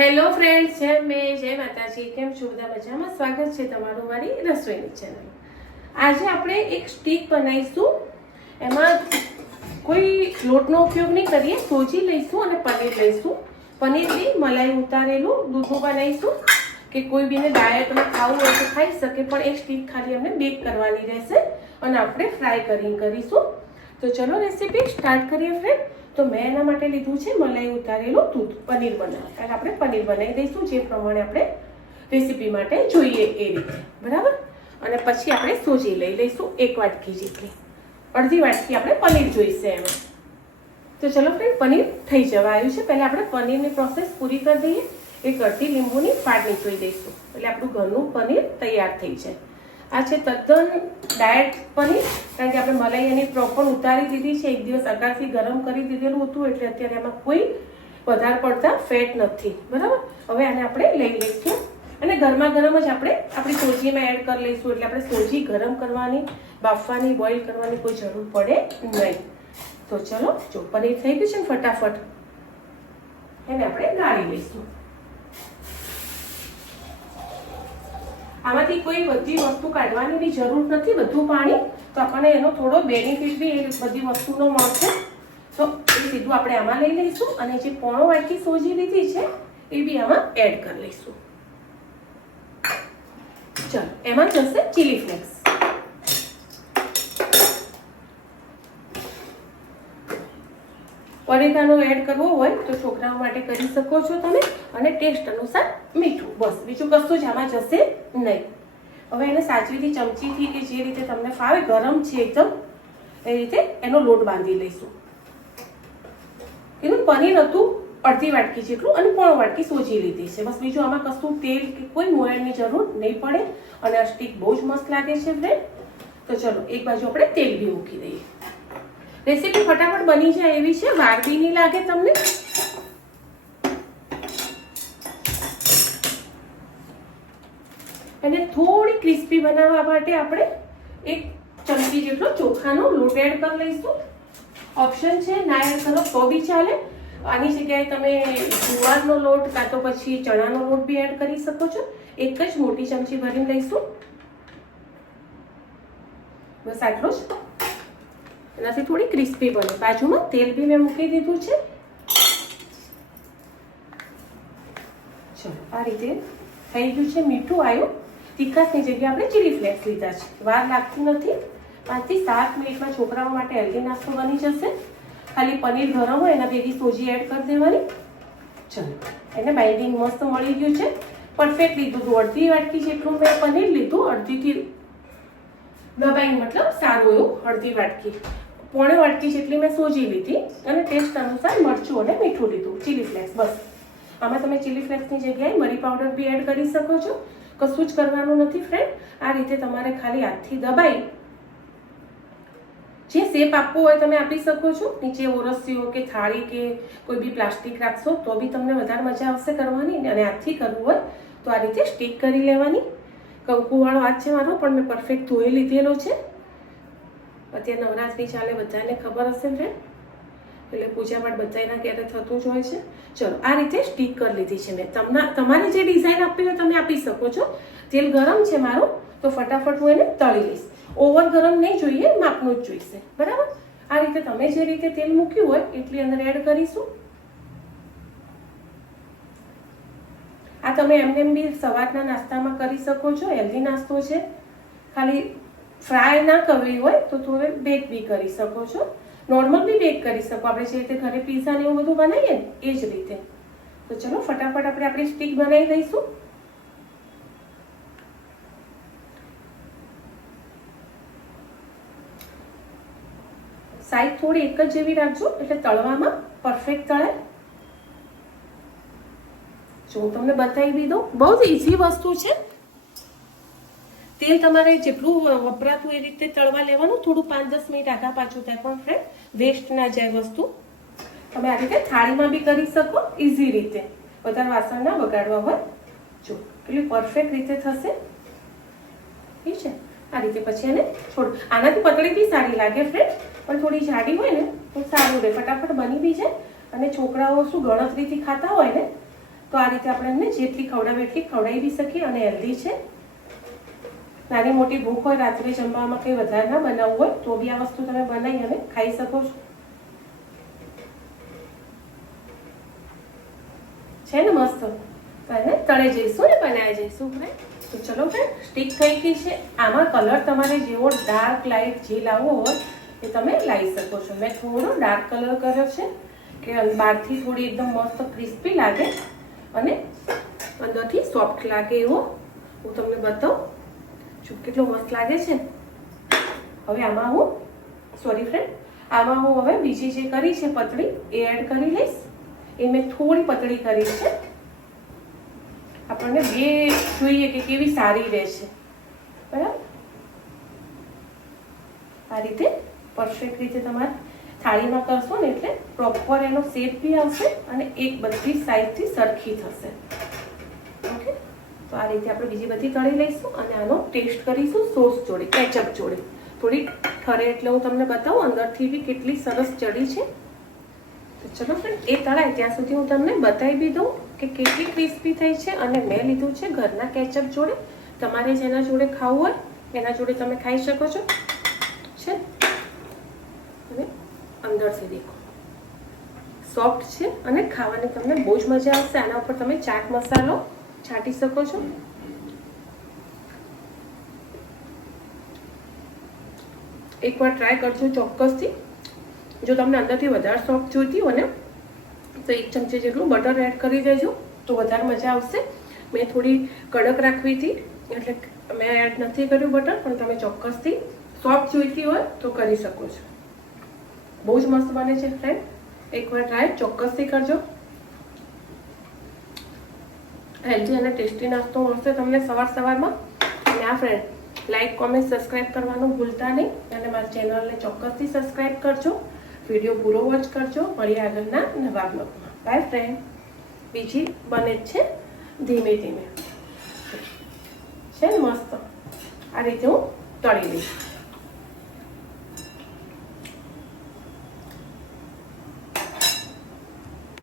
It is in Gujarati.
હેલો ફ્રેન્ડ્સ, જય માતાજી. કેમ છો બધા? મજામાં? સ્વાગત છે તમારું મારી રસોઈની ચેનલ. આજે આપણે એક સ્ટીક બનાવીશું. એમાં કોઈ લોટનો ઉપયોગ નહીં કરીએ. સોજી લઈશું અને પનીર લઈશું. પનીરની મલાઈ ઉતારેલું દૂધનું બનાવીશું કે કોઈ બીને ડાયટમાં ખાવું હોય તો ખાઈ શકે, પણ એક સ્ટીક ખાલી અમને બેક કરવાની રહેશે અને આપણે ફ્રાય કરીશું. તો ચલો રેસીપી સ્ટાર્ટ કરીએ ફ્રેન્ડ. તો મેં એના માટે લીધું છે મલાઈ ઉતારેલું દૂધ પનીર બનાવવા. એટલે આપણે પનીર બનાવી દઈશું જે પ્રમાણે આપણે રેસીપી માટે જોઈએ એ રીતે, બરાબર. અને પછી આપણે સોજી લઈ લઈશું 1 વાટકી જેટલી. અડધી વાટકી આપણે પનીર જોઈશે એમાં. તો ચલો ફ્રેન્ડ, પનીર થઈ જવા આવ્યું છે. પહેલાં આપણે પનીરની પ્રોસેસ પૂરી કરી દઈએ. એક અડધી લીંબુની ફાળ નીચોઈ દઈશું એટલે આપણું ઘરનું પનીર તૈયાર થઈ જાય. આ છે તદ્દન ડાયટ પનીર, કારણ કે આપણે મલાઈ એની પ્રોપર ઉતારી દીધી છે. 1 દિવસ અગાઉથી ગરમ કરી દીધેલું હતું એટલે અત્યારે એમાં કોઈ વધારે પડતા ફેટ નથી, બરાબર. હવે આને આપણે લઈ લઈશું અને ગરમા ગરમ જ આપણે આપણી સોજીમાં એડ કરી લઈશું. એટલે આપણે સોજી ગરમ કરવાની, બાફવાની, બોઇલ કરવાની કોઈ જરૂર પડે નહીં. તો ચલો, જો પનીર થઈ ગયું છે ને ફટાફટ એને આપણે ગાળી લઈશું. આમાંથી કોઈ બધી વસ્તુ કાઢવાની બી જરૂર નથી, બધું પાણી. તો આપણને એનો થોડો બેનિફિટ બી એ બધી વસ્તુનો મળશે. તો એ સીધું આપણે આમાં લઈ લઈશું અને જે પોણો વાટકી સોજી લીધી છે એ બી આમાં એડ કરી લઈશું. ચલો, એમાં જશે ચીલી ફ્લેક્સ. ઓરેગાનો એડ કરવો હોય તો છોકરાઓ માટે કરી શકો છો તમે, અને ટેસ્ટ અનુસાર મીઠું, બસ. બીજું કશું જ આમાં જશે નહીં. હવે એને સાચવીથી ચમચીથી કે જે રીતે તમને ફાવે, ગરમ છે એકદમ, એ રીતે એનો લોટ બાંધી લઈશું. એનું પનીર હતું અડધી વાટકી જેટલું અને પોણો વાટકી સોજી લીધી છે, બસ. બીજું આમાં કશું તેલ કે કોઈ મોયણની જરૂર નહીં પડે. અને આ સ્ટીક બહુ જ મસ્ત લાગે છે ફ્રેન્ડ. તો ચલો, એક બાજુ આપણે તેલ બી મૂકી દઈએ. રેસીપી ફટાફટ બની જાય એવી છે, વાર બી નહીં લાગે તમને. અને થોડી ક્રિસ્પી બનાવવા માટે આપણે 1 ચમચી જેટલો ચોખાનો લોટ એડ કરી લઈશું. ઓપ્શન છે, ના એડ કરો તો બી ચાલે. આની જગ્યાએ તમે જુવારનો લોટ કાં તો પછી ચણાનો લોટ બી એડ કરી શકો છો. 1 જ મોટી ચમચી ભરીને લઈશું, બસ આટલું જ. એનાથી થોડી ક્રિસ્પી બને. બાજુમાં તેલ બી મેં મૂકી દીધું છે. ચલો, આ રીતે થઈ ગયું છે. મીઠું આવ્યું. તીખાશની જગ્યાએ આપણે ચીલી ફ્લેક્સ લીધા છે. વાર લાગતી નથી. 5 થી 7 મિનિટમાં છોકરાઓ માટે હેલ્ધી નાસ્તો બની જશે. ખાલી પનીર ગરમ હોય એના ભેગી સોજી એડ કરી દેવાની. ચલો, એને બાઇન્ડિંગ મસ્ત મળી ગયું છે. પરફેક્ટ લીધું હતું. અડધી વાટકી જેટલું મેં પનીર લીધું, અડધીથી દબાઈ, મતલબ સારું એવું અડધી વાટકી. પોણે વાટકી જેટલી મેં સોજી લીધી અને ટેસ્ટ અનુસાર મરચું અને મીઠું લીધું, ચીલી ફ્લેક્સ, બસ. આમાં તમે ચીલી ફ્લેક્સની જગ્યાએ મરી પાવડર બી એડ કરી શકો છો. કશું જ કરવાનું નથી ફ્રેન્ડ. આ રીતે તમારે ખાલી હાથથી દબાઈ જે શેપ આપવો હોય તમે આપી શકો છો. નીચે ઓરસીઓ કે થાળી કે કોઈ બી પ્લાસ્ટિક રાખશો તો બી તમને વધારે મજા આવશે કરવાની. અને હાથથી કરવું હોય તો આ રીતે સ્ટીક કરી લેવાની. કંકુવાળો હાથ છે મારો, પણ મેં પરફેક્ટ ધોઈ લીધેલો છે. અત્યારે નવરાત્રી ચાલે, બધાને ખબર હશે ફ્રેન્ડ. એટલે પૂજાપાઠ બધાના ક્યારે થતું જ હોય છે. ચલો, આ રીતે સ્ટીક કરી લીધી છે મેં. તમારે જે ડિઝાઇન આપવી હોય તમે આપી શકો છો. તેલ ગરમ છે મારું, તો ફટાફટ હું એને તળી લઈશ. ઓવર ગરમ નહીં જોઈએ, માપનું જ જોઈશે, બરાબર. આ રીતે તમે જે રીતે તેલ મૂક્યું હોય એટલી અંદર એડ કરીશું. આ તમે એમને બી સવારના નાસ્તામાં કરી શકો છો. હેલ્ધી નાસ્તો છે. ખાલી ફ્રાય ના કરવી હોય તો થોડે બેક બી કરી શકો છો. નોર્મલ બી બેક કરી શકો. આપણે જે રીતે ઘરે પીઝા ને એવું બધું બનાવીએ ને એ જ રીતે. તો ચલો, ફટાફટ આપણે આપણી સ્ટીક બનાવી દઈશું. સાઈડ થોડી એક જ જેવી રાખજો એટલે તળવામાં પરફેક્ટ તળે. જો હું તમને બતાવી બી દઉં, બહુ જ ઇઝી વસ્તુ છે. તેલ તમારે જેટલું વપરાતું એ રીતે તળવા લેવાનું. થોડું 5-10 મિનિટ આગા પાછું થાય, પણ ફ્રેન્ડ વેસ્ટ ના જાય વસ્તુ. તમે આ રીતે થાળીમાં બી કરી શકો ઇઝી રીતે, વધારે વાસણ ના બગાડવા હોય. જો કેટલી પરફેક્ટ રીતે થશે, ઠીક છે. આ રીતે પછી એને છોડ. આનાથી પતળી બી સારી લાગે ફ્રેન્ડ, પણ થોડી જાડી હોય ને તો સારું રહે, ફટાફટ બની બી જાય. અને છોકરાઓ શું ગણતરીથી ખાતા હોય ને તો આ રીતે આપણે એમને જેટલી ખવડાવે એટલી ખવડાવી બી શકીએ અને હેલ્ધી છે. નાની મોટી ભૂખ હોય, રાત્રે જમવામાં કંઈ વધારે ના બનાવવું હોય તો બી આ વસ્તુ તમે બનાવી અને ખાઈ શકો છો. છે ને મસ્ત. અને તળે જઈશું ને બનાવી જઈશું ફ્રેન્ડ. તો ચલો ફ્રેન્ડ, સ્ટીક થઈ ગઈ છે. આમાં કલર તમારે જેવો ડાર્ક લાઇટ જે લાવવો હોય એ તમે લાવી શકો છો. મેં થોડો ડાર્ક કલર કર્યો છે કે બહારથી થોડી એકદમ મસ્ત ક્રિસ્પી લાગે અને અંદરથી સોફ્ટ લાગે એવો હું તમને બતાવું. જો કેટલો મસ્ત લાગે છે. હવે આમાં હું આમાં હું હવે બીજી જે કરી છે પતળી એ એડ કરી લઈશ. એ મેં થોડી પતળી કરી છે. આપણને બે જોઈએ કે કેવી સારી રહેશે. બરાબર, આ રીતે પરફેક્ટ રીતે તમારે થાળીમાં કરશો ને એટલે પ્રોપર એનો શેપ બી આવશે અને એક બધી સાઈડથી સરખી થશે. ઓકે, તો આ રીતે આપણે બીજી બધી તળી લઈશું અને આનો ટેસ્ટ કરીશું સોસ જોડે, કેચઅપ જોડે. થોડી ઠરે એટલે હું તમને બતાવું અંદરથી બી કેટલી સરસ ચડી છે. તો ચલો ફ્રેન્ડ, એ તળાય ત્યાં સુધી હું તમને બતાવી બી દઉં કે કેટલી ક્રિસ્પી થઈ છે. અને મેં લીધું છે ઘરના કેચઅપ જોડે. તમારે જેના જોડે ખાવું હોય એના જોડે તમે ખાઈ શકો છો. છે અને અંદરથી દેખો સોફ્ટ છે અને ખાવાની તમને બહુ જ મજા આવશે. આના ઉપર તમે ચાટ મસાલો છાંટી શકો છો. એકવાર ટ્રાય કરજો ચોક્કસથી. જો તમને અંદરથી વધારે સોફ્ટ જોઈતી હોય ને તો 1 ચમચી જેટલું બટર એડ કરી દેજો તો વધારે મજા આવશે. મેં થોડી કડક રાખવી હતી એટલે મેં એડ નથી કર્યું બટર, પણ તમે ચોક્કસથી સોફ્ટ જોઈતી હોય તો કરી શકો છો. બહુ જ મસ્ત બને છે ફ્રેન્ડ, એકવાર ટ્રાય ચોક્કસથી કરજો. હેલ્ધી અને ટેસ્ટી નાસ્તો મળશે તમને સવારમાં. અને આ ફ્રેન્ડ, લાઈક, કોમેન્ટ, સબસ્ક્રાઈબ કરવાનું ભૂલતા નહીં અને મારી ચેનલને ચોક્કસથી સબસ્ક્રાઈબ કરજો. વિડીયો પૂરો વોચ કરજો. મળીએ આગળના નવા બ્લોગમાં. By friend. બીજી બને જ છે ધીમે ધીમે. છે ને મસ્ત. આ રીતે હું તળી લઈશ.